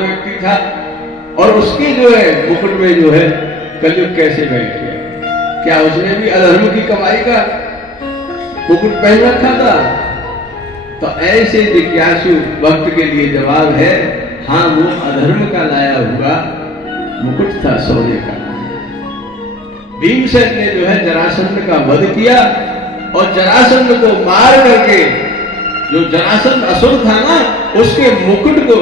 व्यक्ति था, और उसके जो है मुकुट में जो है कलयुग कैसे बैठ गया? क्या उसने भी अधर्म की कमाई का मुकुट पहन रखा था? तो ऐसे जिज्ञासु भक्त के लिए जवाब है, हाँ, वो अधर्म का लाया हुआ मुकुट था सोने का। भीमसेन ने जो है जरासंध का वध किया, और जरासंध को मार करके, जो जरासंध असुर था ना, उसके मुकुट को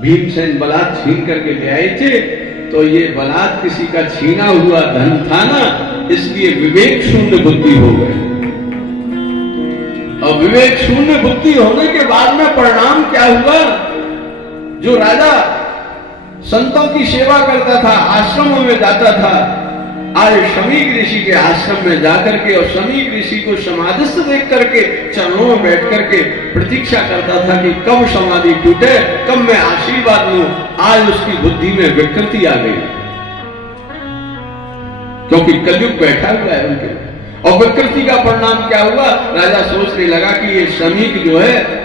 भीमसेन बलात् छीन करके ले आए थे। तो ये बलात् किसी का छीना हुआ धन था ना, इसलिए विवेक शून्य बुद्धि हो गई। और विवेक शून्य बुद्धि होने के बाद में परिणाम क्या हुआ? जो राजा संतों की सेवा करता था, आश्रमों में जाता था, आज शमीक ऋषि के आश्रम में जाकर के, और शमीक ऋषि को समाधिस्थ देख करके चरणों में बैठ करके प्रतीक्षा करता था कि कब समाधि टूटे, कब मैं आशीर्वाद लूं। आज उसकी बुद्धि में विकृति आ गई, क्योंकि कलयुग बैठा हुआ है उनके। और विकृति का परिणाम क्या हुआ? राजा सोचने लगा कि ये शमीक जो है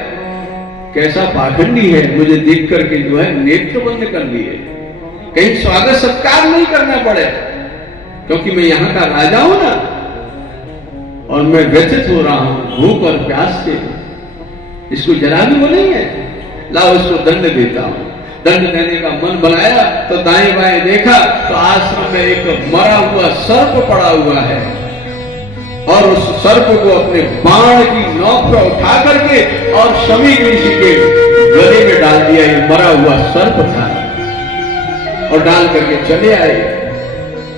कैसा पाखंडी है, मुझे देख करके जो है नेत्र बंद कर लिए, कहीं स्वागत सत्कार नहीं करना पड़े, क्योंकि मैं यहां का राजा हूं ना, और मैं व्यथित हो रहा हूं भूख और प्यास से। इसको जरा भी वो नहीं है, लाओ इसको दंड देता हूं। दंड देने का मन बनाया तो दाएं बाएं देखा तो आश्रम में एक मरा हुआ सर्प पड़ा हुआ है, और उस सर्प को अपने बाण की नोक पर उठा करके और शमीक ऋषि के गले में डाल दिया। ये मरा हुआ सर्प था, और डाल करके चले आए,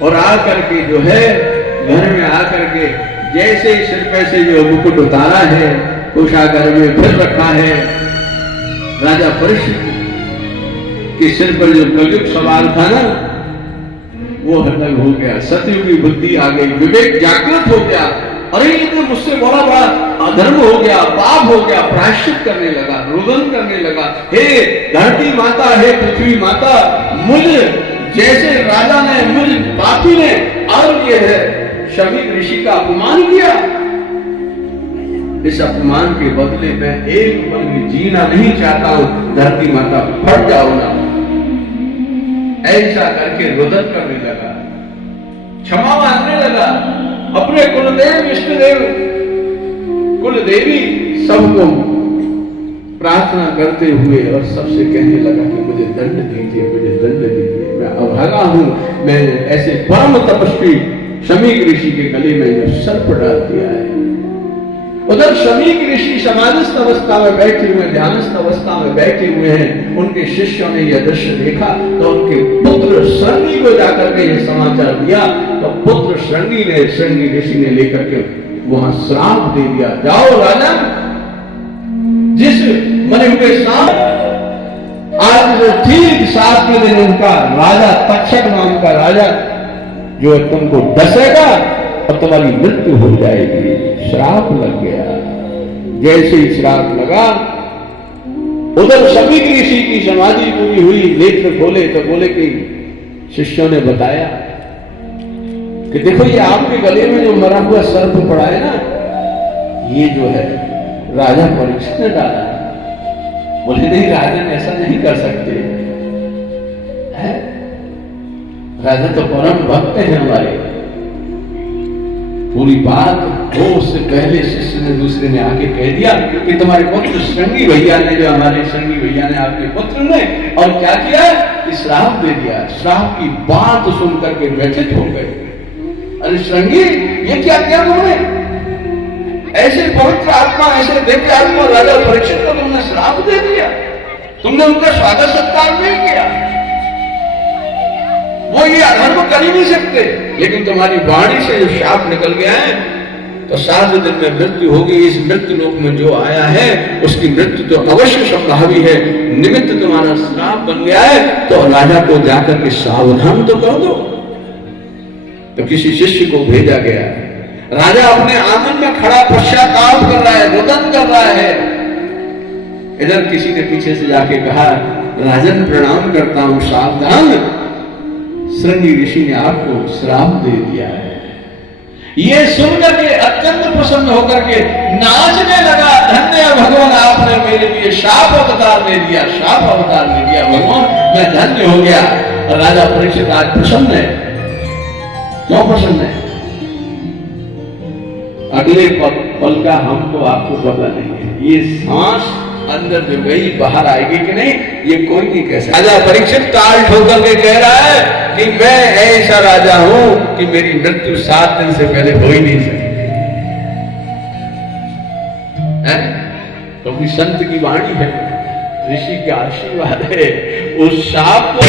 और आकर के जो है घर में आकर के जैसे ही सिर पे से जो मुकुट उतारा है, कोषागार में फिर रखा है। राजा परीक्षित के सिर पर जो कलयुग सवार था ना, वो हटल हो गया, सतयुगी बुद्धि आ गई, विवेक जागृत हो गया। अरे ये तो मुझसे बड़ा अधर्म हो गया, पाप हो गया, प्रायश्चित करने लगा, रुदन करने लगा। हे धरती माता, हे पृथ्वी माता, मुझ जैसे राजा ने, मुझ पापी ने और ये है शमीक ऋषि का अपमान किया, इस अपमान के बदले मैं एक पल भी जीना नहीं चाहता हूं। धरती माता फट जाओ ना। ऐसा करके रुदन करने लगा, क्षमा मांगने लगा। अपने कुलदेव, इष्टदेव, कुलदेवी सबको प्रार्थना करते हुए और सबसे कहने लगा कि मुझे दंड दीजिए, मुझे दंड दीजिए, मैं अभागा हूं। मैं ऐसे परम तपस्वी शमीक ऋषि के गले में जो सर्प डाल दिया है। उधर शमीक ऋषि समाधिस्थ अवस्था में बैठे हुए, ध्यानस्थ अवस्था में बैठे हुए हैं। उनके शिष्यों ने यह दृश्य देखा तो उनके पुत्र श्रृंगी को जाकर के यह समाचार दिया। तो पुत्र श्रृंगी ऋषि ने लेकर के वहां श्राप दे दिया, जाओ राजा, जिस मरे हुए सांप, आज ठीक 7वें दिन उनका राजा, तक्षक नाम का राजा जो है तुमको डसेगा और तुम्हारी मृत्यु हो जाएगी। श्राप लग गया। जैसे ही श्राप लगा, उधर शमीक ऋषि की समाधि पूरी हुई, नेत्र खोले तो बोले कि शिष्यों ने बताया कि देखो ये आपके गले में जो मरा हुआ सर्प पड़ा है ना, ये जो है राजा परीक्षित ने डाला। बोले नहीं, राजन ऐसा नहीं कर सकते है? राजा तो परम भक्त है हमारे। पूरी बात हो उससे पहले शिष्य ने दूसरे ने आके कह दिया कि तुम्हारे पुत्र श्रृंगी भैया ने, जो हमारे श्रृंगी भैया ने आपके पुत्र ने और क्या किया कि श्राप दे दिया। श्राप की बात सुनकर के व्यथित हो गए। अरे श्रृंगी, ये क्या किया तुमने? ऐसे पवित्र आत्मा, ऐसे दिव्य आत्मा राजा परीक्षित को तुमने श्राप दे दिया। तुमने उनका स्वागत सत्कार नहीं किया। वो ये अधर्म कर ही नहीं सकते, लेकिन तुम्हारी वाणी से जो शाप निकल गया है तो 7 दिन में मृत्यु होगी। इस मृत्यु लोक में जो आया है उसकी मृत्यु तो अवश्य संभावी है। निमित्त तुम्हारा श्राप बन गया है, तो राजा को जाकर के सावधान तो कर दो। तो किसी शिष्य को भेजा गया। राजा अपने आंगन में खड़ा पश्चाताप कर रहा है, रुदन कर रहा है। इधर किसी ने पीछे से जाके कहा, राजन प्रणाम करता हूं, सावधान, श्रृंगी ऋषि ने आपको श्राप दे दिया है। ये सुनकर के अत्यंत प्रसन्न होकर के नाचने लगा, धन्य भगवान आपने मेरे लिए शाप अवतार ले दिया, शाप अवतार ले दिया भगवान, मैं धन्य हो गया। राजा परीक्षित आज प्रसन्न है। क्यों प्रसन्न है? अगले पल का हमको आपको पता नहीं है। ये सांस अंदर जो गई बाहर आएगी कि नहीं, ये कोई नहीं कह सकता। राजा परीक्षित ताल ठोकर के कह रहा है कि मैं ऐसा राजा हूं कि मेरी मृत्यु 7 दिन से पहले हो ही नहीं सकती है, क्योंकि संत की वाणी है, ऋषि का आशीर्वाद है। उस शाप को